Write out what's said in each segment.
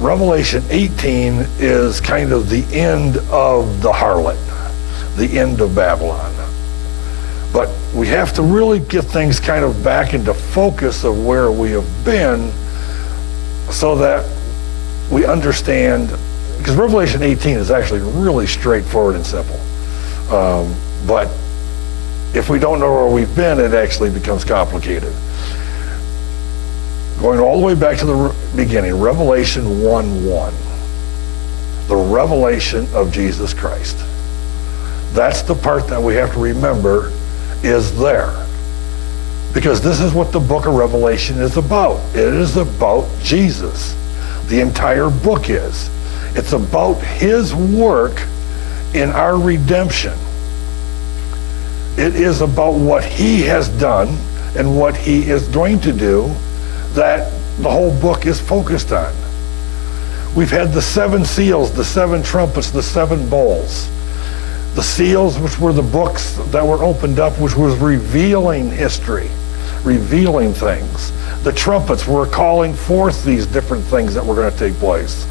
Revelation 18 is kind of the end of the harlot, the end of Babylon. But we have to really get things kind of back into focus of where we have been so that we understand, because Revelation 18 is actually really straightforward and simple. But if we don't know where we've been, it actually becomes complicated. Going all the way back to the beginning, Revelation 1:1, the revelation of Jesus Christ. That's the part that we have to remember is there. Because this is what the book of Revelation is about. It is about Jesus. The entire book is. It's about his work in our redemption. It is about what he has done and what he is going to do that the whole book is focused on. We've had the 7 seals, the 7 trumpets, the 7 bowls. The seals, which were the books that were opened up, which was revealing history, revealing things. The trumpets were calling forth these different things that were going to take place.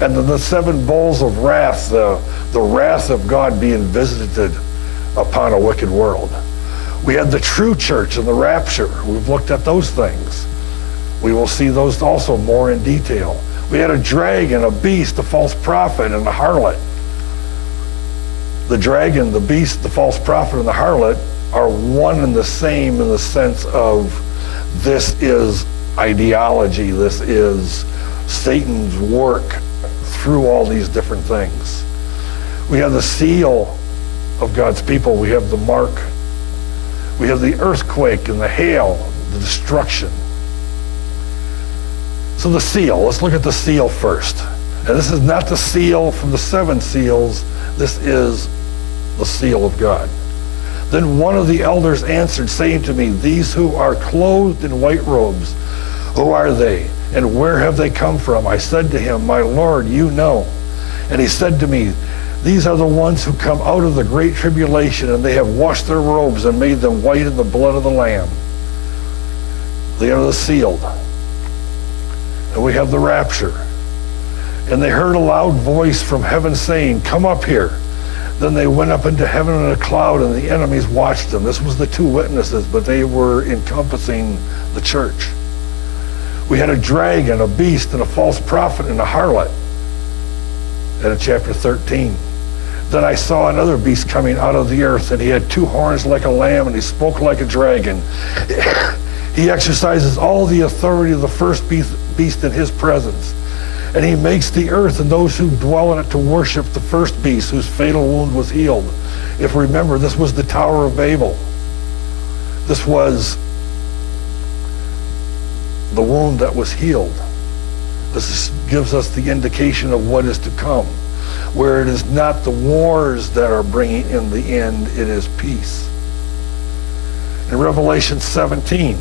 And then the 7 bowls of wrath, the wrath of God being visited upon a wicked world. We had the true church and the rapture. We've looked at those things. We will see those also more in detail. We had a dragon, a beast, a false prophet, and a harlot. The dragon, the beast, the false prophet, and the harlot are one and the same in the sense of this is ideology, this is Satan's work through all these different things. We have the seal of God's people. We have the mark. We have the earthquake and the hail, the destruction. So the seal, let's look at the seal first. And this is not the seal from the 7 seals. This is the seal of God. Then one of the elders answered, saying to me, these who are clothed in white robes, who are they, and where have they come from? I said to him, my Lord, you know. And he said to me, these are the ones who come out of the great tribulation, and they have washed their robes and made them white in the blood of the Lamb. They are the sealed. And we have the rapture. And they heard a loud voice from heaven saying, come up here. Then they went up into heaven in a cloud, and the enemies watched them. This was the 2 witnesses, but they were encompassing the church. We had a dragon, a beast, and a false prophet, and a harlot. And in chapter 13. Then I saw another beast coming out of the earth, and he had 2 horns like a lamb, and he spoke like a dragon. He exercises all the authority of the first beast in his presence. And he makes the earth and those who dwell in it to worship the first beast whose fatal wound was healed. If you remember, this was the Tower of Babel. This was the wound that was healed. This gives us the indication of what is to come, where it is not the wars that are bringing in the end, it is peace. In Revelation 17,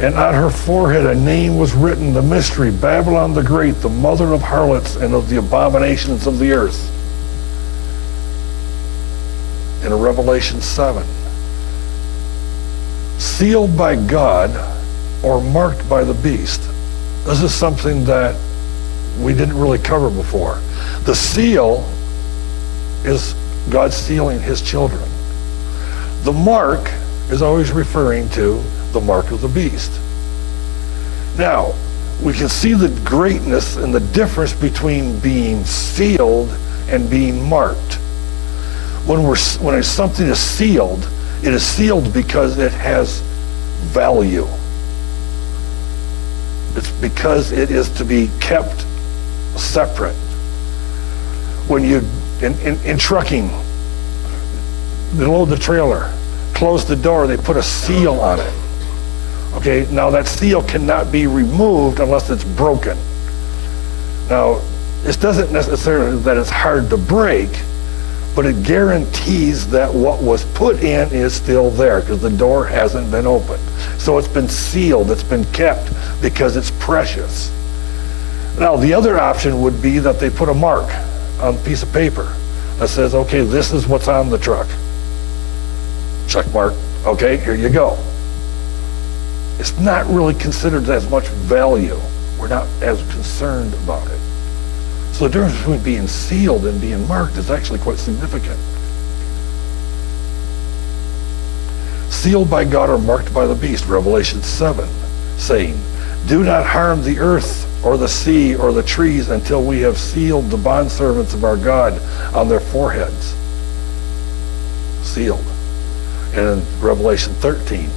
and on her forehead a name was written, the mystery, Babylon the Great, the mother of harlots and of the abominations of the earth. In Revelation 7, sealed by God or marked by the beast. This is something that we didn't really cover before. The seal is God sealing his children. The mark is always referring to the mark of the beast. Now, we can see the greatness and the difference between being sealed and being marked. When something is sealed, it is sealed because it has value. It's because it is to be kept separate. When you, in trucking, they load the trailer, close the door, they put a seal on it. Okay, now that seal cannot be removed unless it's broken. Now, this doesn't necessarily that it's hard to break, but it guarantees that what was put in is still there because the door hasn't been opened. So it's been sealed, it's been kept because it's precious. Now, the other option would be that they put a mark on a piece of paper that says, okay, this is what's on the truck. Check mark. Okay, here you go. It's not really considered as much value. we're not as concerned about it. So the difference between being sealed and being marked is actually quite significant. Sealed by God or marked by the beast, Revelation 7, saying, do not harm the earth or the sea or the trees until we have sealed the bondservants of our God on their foreheads. Sealed. And in Revelation 13,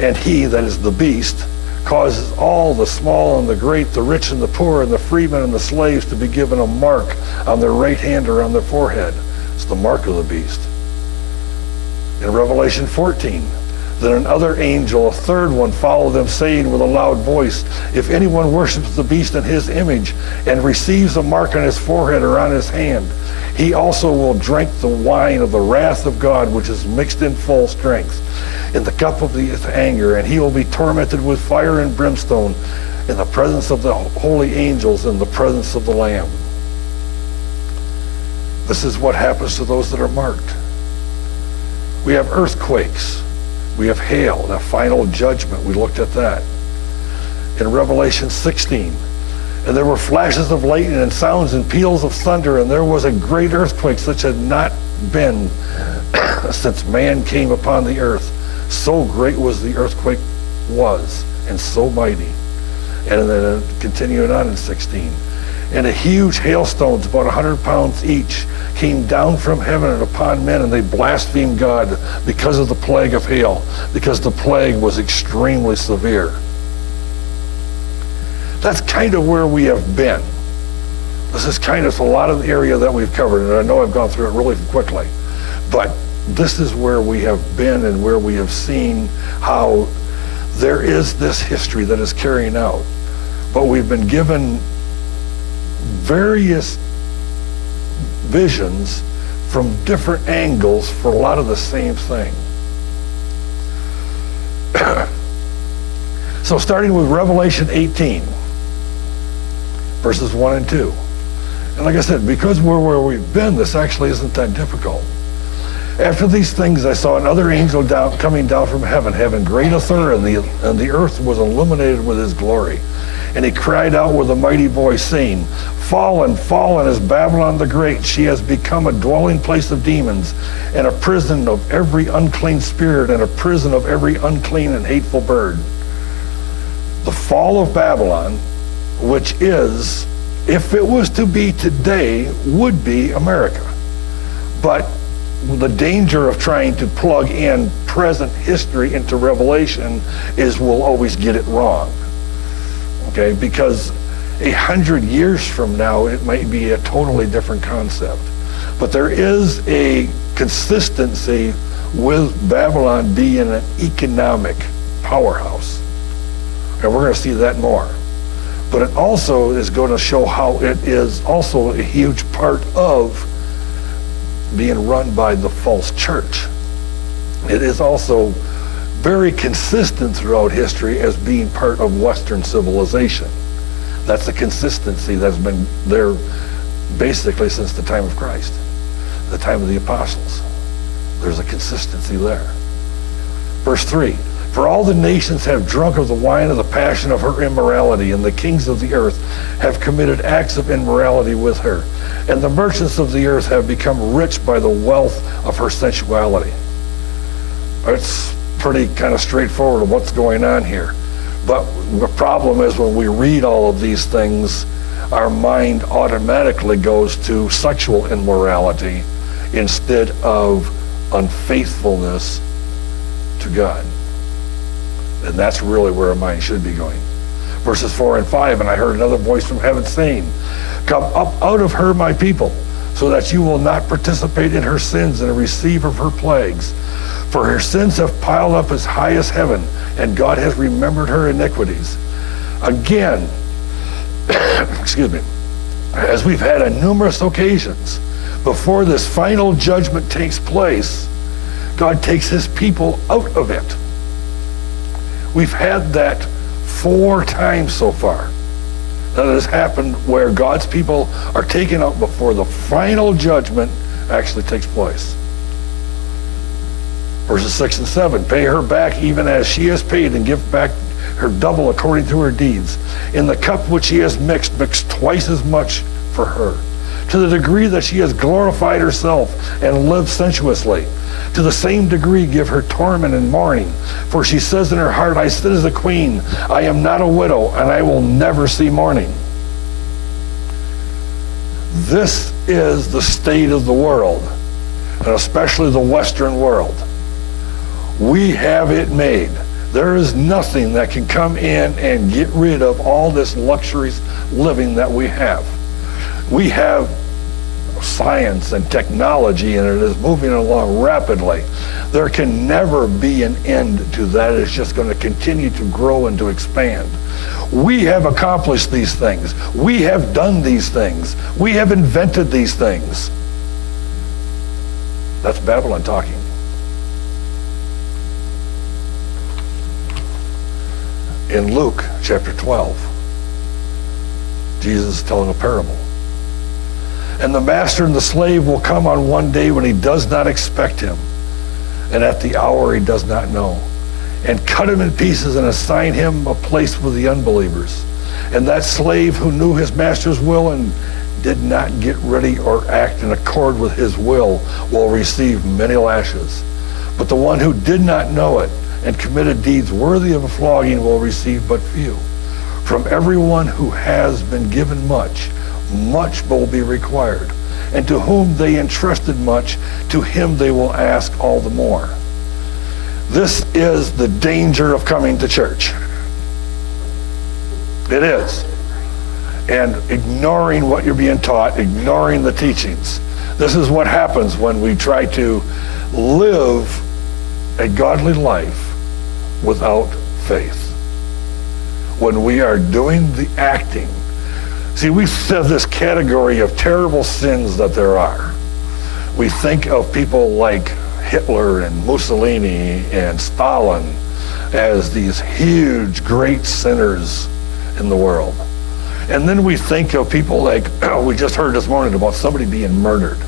and he, that is the beast, causes all, the small and the great, the rich and the poor, and the freemen and the slaves to be given a mark on their right hand or on their forehead. It's the mark of the beast. In Revelation 14, then another angel, a third one, followed them, saying with a loud voice, if anyone worships the beast in his image and receives a mark on his forehead or on his hand, he also will drink the wine of the wrath of God, which is mixed in full strength, in the cup of his anger, and he will be tormented with fire and brimstone in the presence of the holy angels, in the presence of the Lamb. This is what happens to those that are marked. We have earthquakes. We have hail, that final judgment. We looked at that. In Revelation 16, and there were flashes of lightning and sounds and peals of thunder, and there was a great earthquake such had not been since man came upon the earth. So great was the earthquake was, and so mighty. And then continuing on in 16, and a huge hailstones, about 100 pounds each, came down from heaven and upon men, and they blasphemed God because of the plague of hail, because the plague was extremely severe. That's kind of where we have been. This is kind of a lot of the area that we've covered, and I know I've gone through it really quickly, but this is where we have been and where we have seen how there is this history that is carrying out. But we've been given various visions from different angles for a lot of the same thing. So starting with Revelation 18, verses 1 and 2. And like I said, because we're where we've been, this actually isn't that difficult. After these things, I saw another angel coming down from heaven, having great authority, and the earth was illuminated with his glory. And he cried out with a mighty voice, saying, fallen, fallen is Babylon the Great. She has become a dwelling place of demons, and a prison of every unclean spirit, and a prison of every unclean and hateful bird. The fall of Babylon, which is, if it was to be today, would be America. But the danger of trying to plug in present history into Revelation is we'll always get it wrong. Okay, because 100 years from now, it might be a totally different concept. But there is a consistency with Babylon being an economic powerhouse. And we're going to see that more. But it also is going to show how it is also a huge part of being run by the false church. It is also very consistent throughout history as being part of Western civilization. That's a consistency that's been there basically since the time of Christ, the time of the apostles. There's a consistency there. Verse 3, for all the nations have drunk of the wine of the passion of her immorality, and the kings of the earth have committed acts of immorality with her, and the merchants of the earth have become rich by the wealth of her sensuality. It's pretty kind of straightforward of what's going on here. But the problem is when we read all of these things, our mind automatically goes to sexual immorality instead of unfaithfulness to God. And that's really where our mind should be going. Verses 4 and 5, and I heard another voice from heaven saying, come up out of her, my people, so that you will not participate in her sins and receive of her plagues. For her sins have piled up as high as heaven, and God has remembered her iniquities. Again, excuse me, as we've had on numerous occasions, before this final judgment takes place, God takes his people out of it. We've had that 4 times so far. That has happened where God's people are taken out before the final judgment actually takes place. Verses 6 and 7, pay her back even as she has paid, and give back her double according to her deeds. In the cup which she has mixed twice as much for her. To the degree that she has glorified herself and lived sensuously, to the same degree give her torment and mourning. For she says in her heart, I sit as a queen, I am not a widow, and I will never see mourning. This is the state of the world, and especially the Western world. We have it made. There is nothing that can come in and get rid of all this luxurious living that we have. We have science and technology, and it is moving along rapidly. There can never be an end to that. It's just going to continue to grow and to expand. We have accomplished these things. We have done these things. We have invented these things. That's Babylon talking. In Luke chapter 12, Jesus is telling a parable. And the master and the slave will come on one day when he does not expect him, and at the hour he does not know, and cut him in pieces and assign him a place with the unbelievers. And that slave who knew his master's will and did not get ready or act in accord with his will receive many lashes. But the one who did not know it and committed deeds worthy of a flogging will receive but few. From everyone who has been given much, much will be required. And to whom they entrusted much, to him they will ask all the more. This is the danger of coming to church. It is. And ignoring what you're being taught, ignoring the teachings. This is what happens when we try to live a godly life without faith. When we are doing the acting. See, we have this category of terrible sins that there are. We think of people like Hitler and Mussolini and Stalin as these huge, great sinners in the world. And then we think of people like, we just heard this morning about somebody being murdered.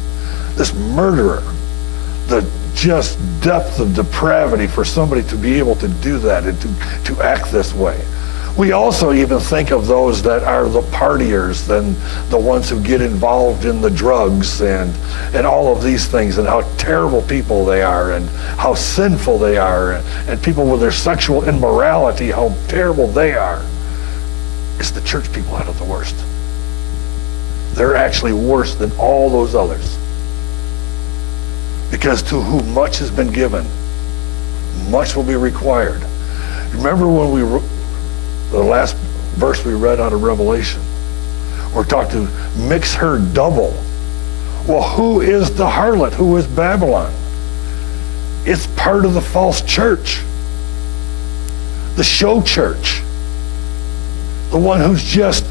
This murderer, the just depth of depravity for somebody to be able to do that and to act this way. We also even think of those that are the partiers and the ones who get involved in the drugs and all of these things, and how terrible people they are and how sinful they are, and people with their sexual immorality, how terrible they are. It's the church people that are the worst. They're actually worse than all those others. Because to whom much has been given, much will be required. Remember when the last verse we read out of Revelation, we're taught to mix her double. Well, who is the harlot? Who is Babylon? It's part of the false church. The show church. The one who just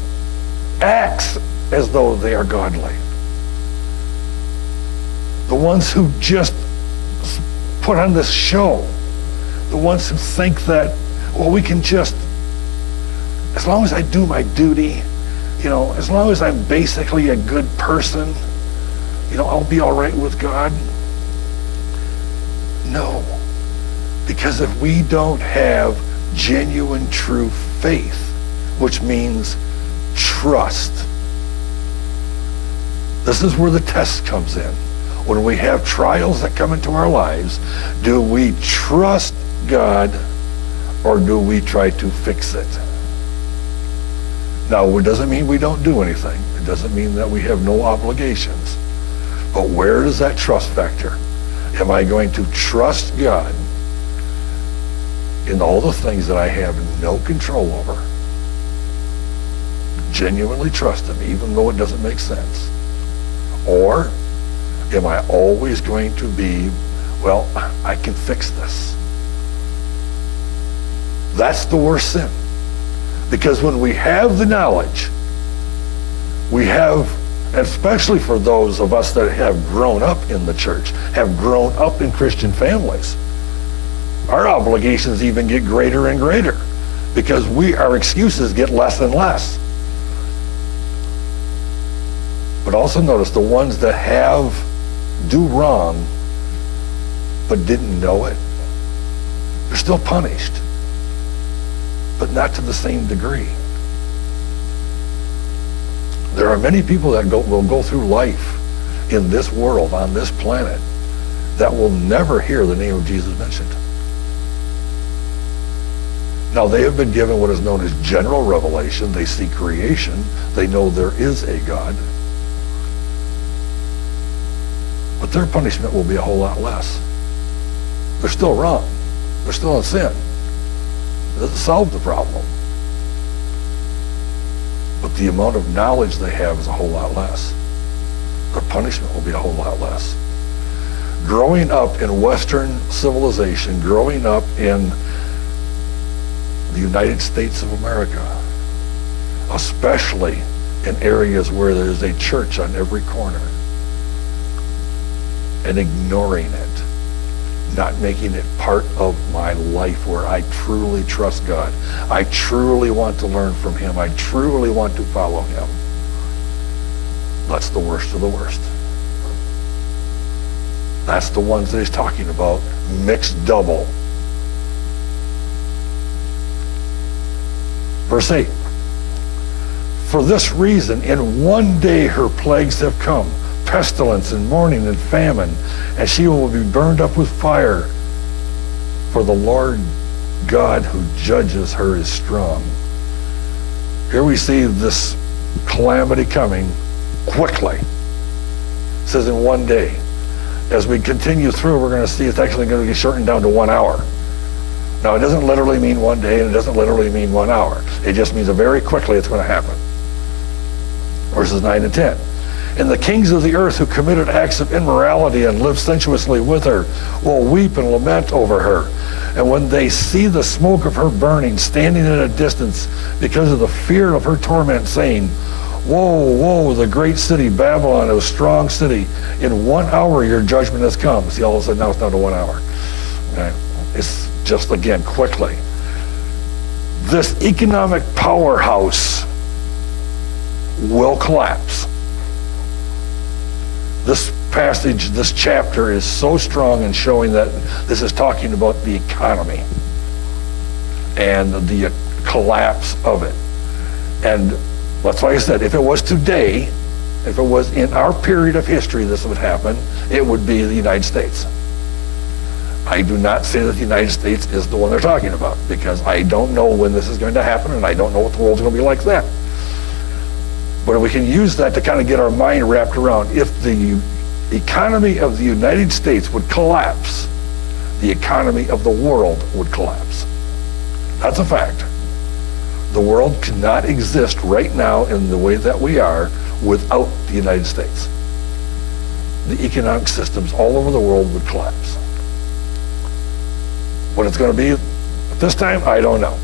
acts as though they are godly. The ones who just put on this show. The ones who think that, well, we can just, as long as I do my duty, as long as I'm basically a good person, I'll be all right with God. No. Because if we don't have genuine, true faith, which means trust, this is where the test comes in. When we have trials that come into our lives, do we trust God or do we try to fix it? Now, it doesn't mean we don't do anything. It doesn't mean that we have no obligations. But where is that trust factor? Am I going to trust God in all the things that I have no control over? Genuinely trust Him, even though it doesn't make sense? Or am I always going to be, well, I can fix this? That's the worst sin. Because when we have the knowledge, we have, especially for those of us that have grown up in the church, have grown up in Christian families, our obligations even get greater and greater because our excuses get less and less. But also notice the ones that do wrong but didn't know it, they're still punished. but not to the same degree. There are many people that will go through life in this world, on this planet, that will never hear the name of Jesus mentioned. Now, they have been given what is known as general revelation. They see creation. They know there is a God. But their punishment will be a whole lot less. They're still wrong. They're still in sin. It doesn't solve the problem. But the amount of knowledge they have is a whole lot less. Their punishment will be a whole lot less. Growing up in Western civilization, growing up in the United States of America, especially in areas where there's a church on every corner, and ignoring it, not making it part of my life where I truly trust God. I truly want to learn from him. I truly want to follow him. That's the worst of the worst. That's the ones that he's talking about, mixed double. Verse 8, for this reason, in one day her plagues have come, pestilence and mourning and famine, and she will be burned up with fire, for the Lord God who judges her is strong. Here we see this calamity coming quickly. It says in one day. As we continue through, we're going to see it's actually going to be shortened down to 1 hour. Now, it doesn't literally mean one day, and it doesn't literally mean 1 hour. It just means that very quickly it's going to happen. Verses 9 and 10. And the kings of the earth who committed acts of immorality and lived sensuously with her will weep and lament over her. And when they see the smoke of her burning, standing at a distance because of the fear of her torment, saying, woe, woe, the great city, Babylon, a strong city. In 1 hour your judgment has come. See, all of a sudden now it's down to 1 hour. Okay? It's just, again, quickly. This economic powerhouse will collapse. This passage, this chapter is so strong in showing that this is talking about the economy and the collapse of it. And that's why I said, if it was today, if it was in our period of history this would happen, it would be the United States. I do not say that the United States is the one they're talking about, because I don't know when this is going to happen, and I don't know what the world's going to be like then. But we can use that to kind of get our mind wrapped around. If the economy of the United States would collapse, the economy of the world would collapse. That's a fact. The world cannot exist right now in the way that we are without the United States. The economic systems all over the world would collapse. What it's going to be at this time, I don't know.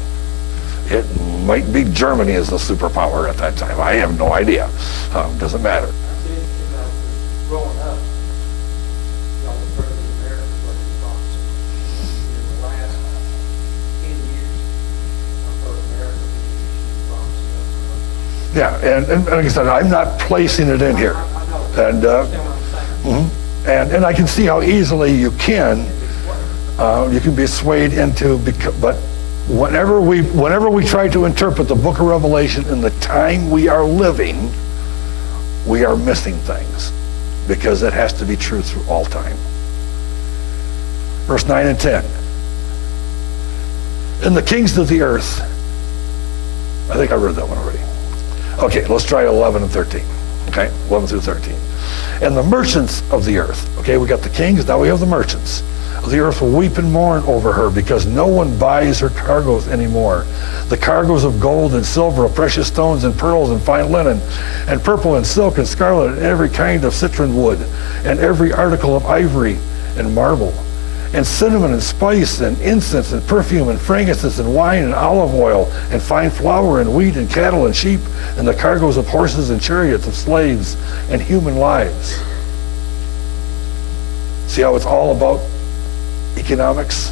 It might be Germany as the superpower at that time. I have no idea. Doesn't matter. Growing up, y'all have heard of America what we lost. In the last 10 years, I've heard America being Yeah, and like I said, I'm not placing it in here. I know. And I can see how easily you can be swayed into, but whenever we try to interpret the book of Revelation in the time we are living, we are missing things, because it has to be true through all time. Verse 9 and 10. And the kings of the earth, I think I read that one already. Okay, let's try 11 and 13. Okay, 11 through 13. And the merchants of the earth. Okay, we got the kings, now we have the merchants. The earth will weep and mourn over her, because no one buys her cargoes anymore. The cargoes of gold and silver, of precious stones and pearls and fine linen, and purple and silk and scarlet, and every kind of citron wood, and every article of ivory and marble, and cinnamon and spice and incense and perfume and frankincense and wine and olive oil and fine flour and wheat and cattle and sheep, and the cargoes of horses and chariots, of slaves and human lives. See how it's all about economics?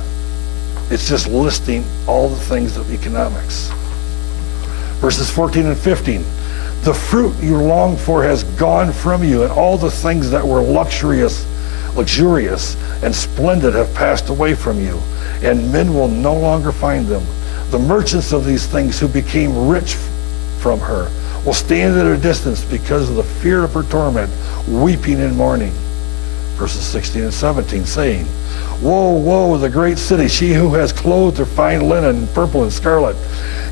It's just listing all the things of economics. Verses 14 and 15. The fruit you longed for has gone from you, and all the things that were luxurious and splendid have passed away from you, and men will no longer find them. The merchants of these things who became rich from her will stand at a distance because of the fear of her torment, weeping and mourning. Verses 16 and 17, saying, Woe, woe, the great city, she who has clothed her fine linen, purple and scarlet,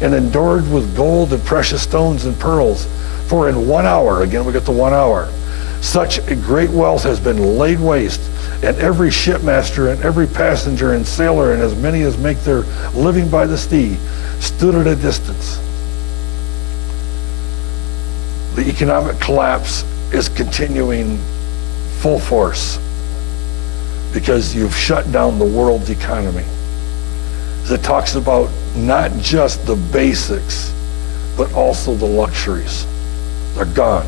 and endured with gold and precious stones and pearls. For in 1 hour, again we get the 1 hour, such a great wealth has been laid waste, and every shipmaster and every passenger and sailor and as many as make their living by the sea stood at a distance. The economic collapse is continuing full force because you've shut down the world's economy. It talks about not just the basics, but also the luxuries. They're gone.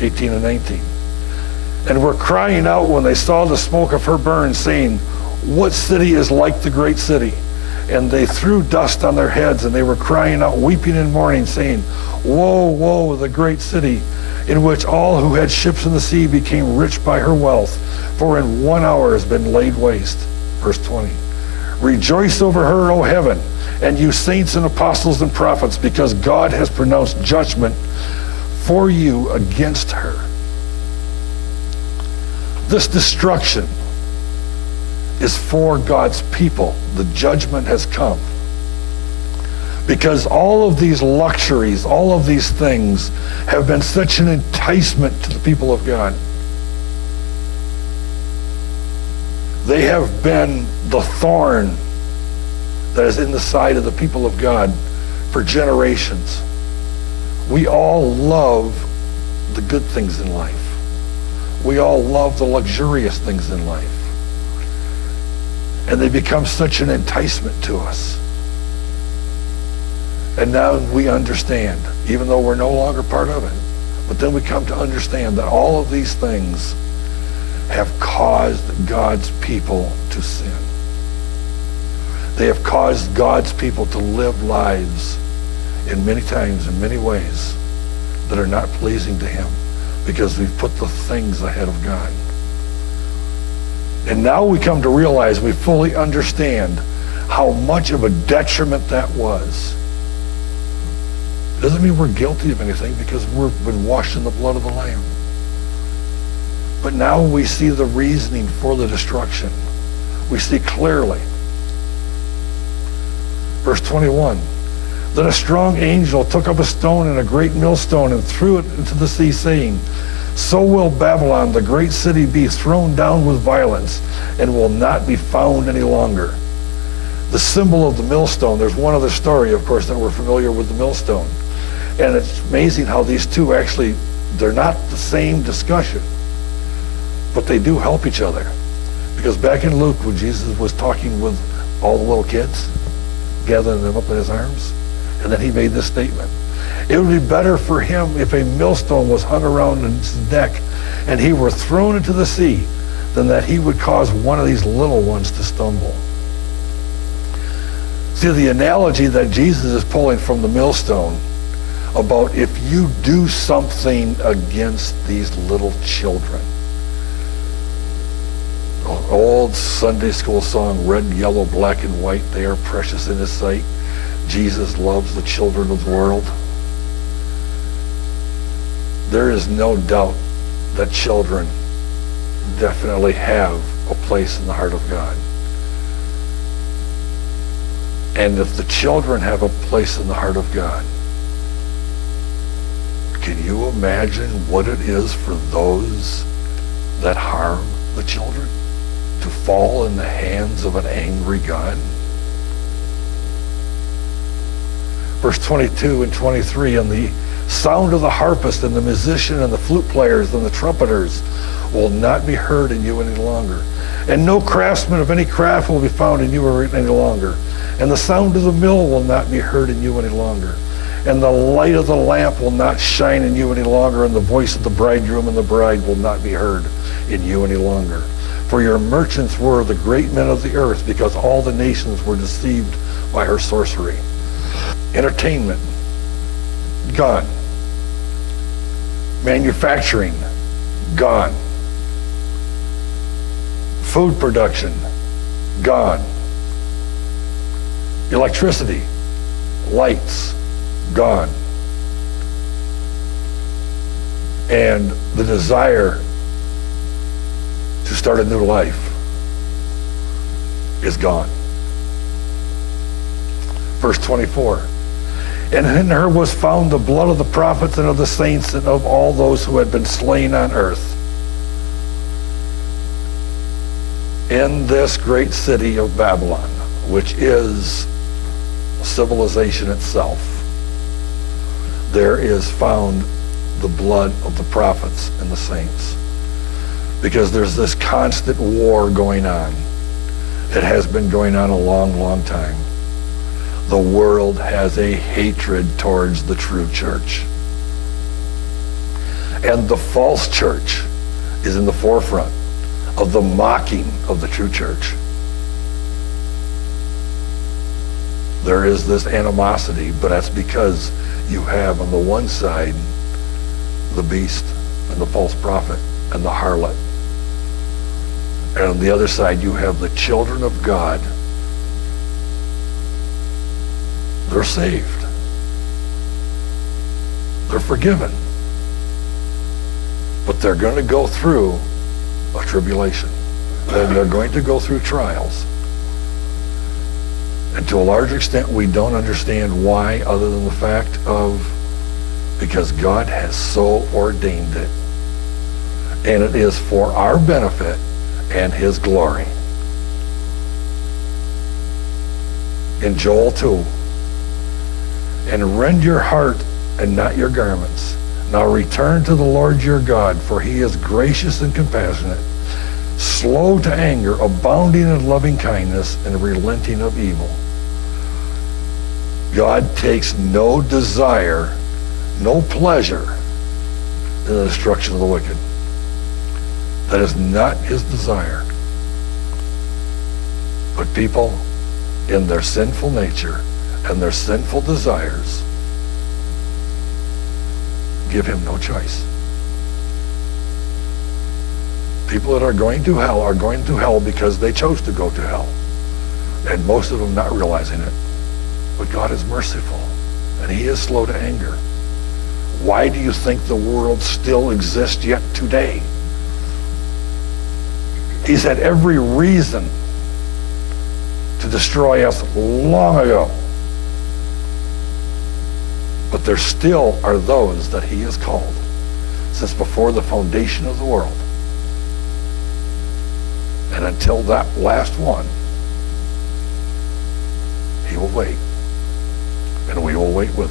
18 and 19. And were crying out when they saw the smoke of her burn, saying, What city is like the great city? And they threw dust on their heads, and they were crying out, weeping and mourning, saying, Woe, woe, the great city, in which all who had ships in the sea became rich by her wealth, for in 1 hour has been laid waste. Verse 20. Rejoice over her, O heaven, and you saints and apostles and prophets, because God has pronounced judgment for you against her. This destruction is for God's people. The judgment has come. Because all of these luxuries, all of these things have been such an enticement to the people of God. They have been the thorn that is in the side of the people of God for generations. We all love the good things in life. We all love the luxurious things in life. And they become such an enticement to us. And now we understand, even though we're no longer part of it, but then we come to understand that all of these things have caused God's people to sin. They have caused God's people to live lives in many times, in many ways, that are not pleasing to him because we've put the things ahead of God. And now we come to realize, we fully understand how much of a detriment that was. Doesn't mean we're guilty of anything because we've been washed in the blood of the Lamb. But now we see the reasoning for the destruction. We see clearly. Verse 21, Then a strong angel took up a stone and a great millstone and threw it into the sea, saying, So will Babylon, the great city, be thrown down with violence and will not be found any longer. The symbol of the millstone, there's one other story, of course, that we're familiar with the millstone. And it's amazing how these two actually, they're not the same discussion, but they do help each other. Because back in Luke, when Jesus was talking with all the little kids, gathering them up in his arms, and then he made this statement. It would be better for him if a millstone was hung around his neck and he were thrown into the sea than that he would cause one of these little ones to stumble. See, the analogy that Jesus is pulling from the millstone about if you do something against these little children. Old Sunday school song, red, yellow, black, and white, they are precious in his sight. Jesus loves the children of the world. There is no doubt that children definitely have a place in the heart of God. And if the children have a place in the heart of God, can you imagine what it is for those that harm the children to fall in the hands of an angry God? Verse 22 and 23, And the sound of the harpist and the musician and the flute players and the trumpeters will not be heard in you any longer. And no craftsman of any craft will be found in you any longer. And the sound of the mill will not be heard in you any longer. And the light of the lamp will not shine in you any longer. And the voice of the bridegroom and the bride will not be heard in you any longer. For your merchants were the great men of the earth, because all the nations were deceived by her sorcery. Entertainment, gone. Manufacturing, gone. Food production, gone. Electricity, lights, gone. And the desire to start a new life is gone. Verse 24. And in her was found the blood of the prophets and of the saints and of all those who had been slain on earth. In this great city of Babylon, which is civilization itself, there is found the blood of the prophets and the saints. Because there's this constant war going on. It has been going on a long, long time. The world has a hatred towards the true church. And the false church is in the forefront of the mocking of the true church. There is this animosity, but that's because you have on the one side the beast and the false prophet and the harlot. And on the other side you have the children of God. They're saved. They're forgiven. But they're going to go through a tribulation. And they're going to go through trials. And to a large extent, we don't understand why, other than the fact of, because God has so ordained it. And it is for our benefit and his glory. In Joel 2, and rend your heart and not your garments. Now return to the Lord your God, for he is gracious and compassionate, slow to anger, abounding in loving kindness, and relenting of evil. God takes no desire, no pleasure in the destruction of the wicked. That is not his desire. But people, in their sinful nature and their sinful desires, give him no choice. People that are going to hell because they chose to go to hell. And most of them not realizing it. But God is merciful, and he is slow to anger. Why do you think the world still exists yet today? He's had every reason to destroy us long ago. But there still are those that he has called since before the foundation of the world. And until that last one, he will wait. And we will wait with him.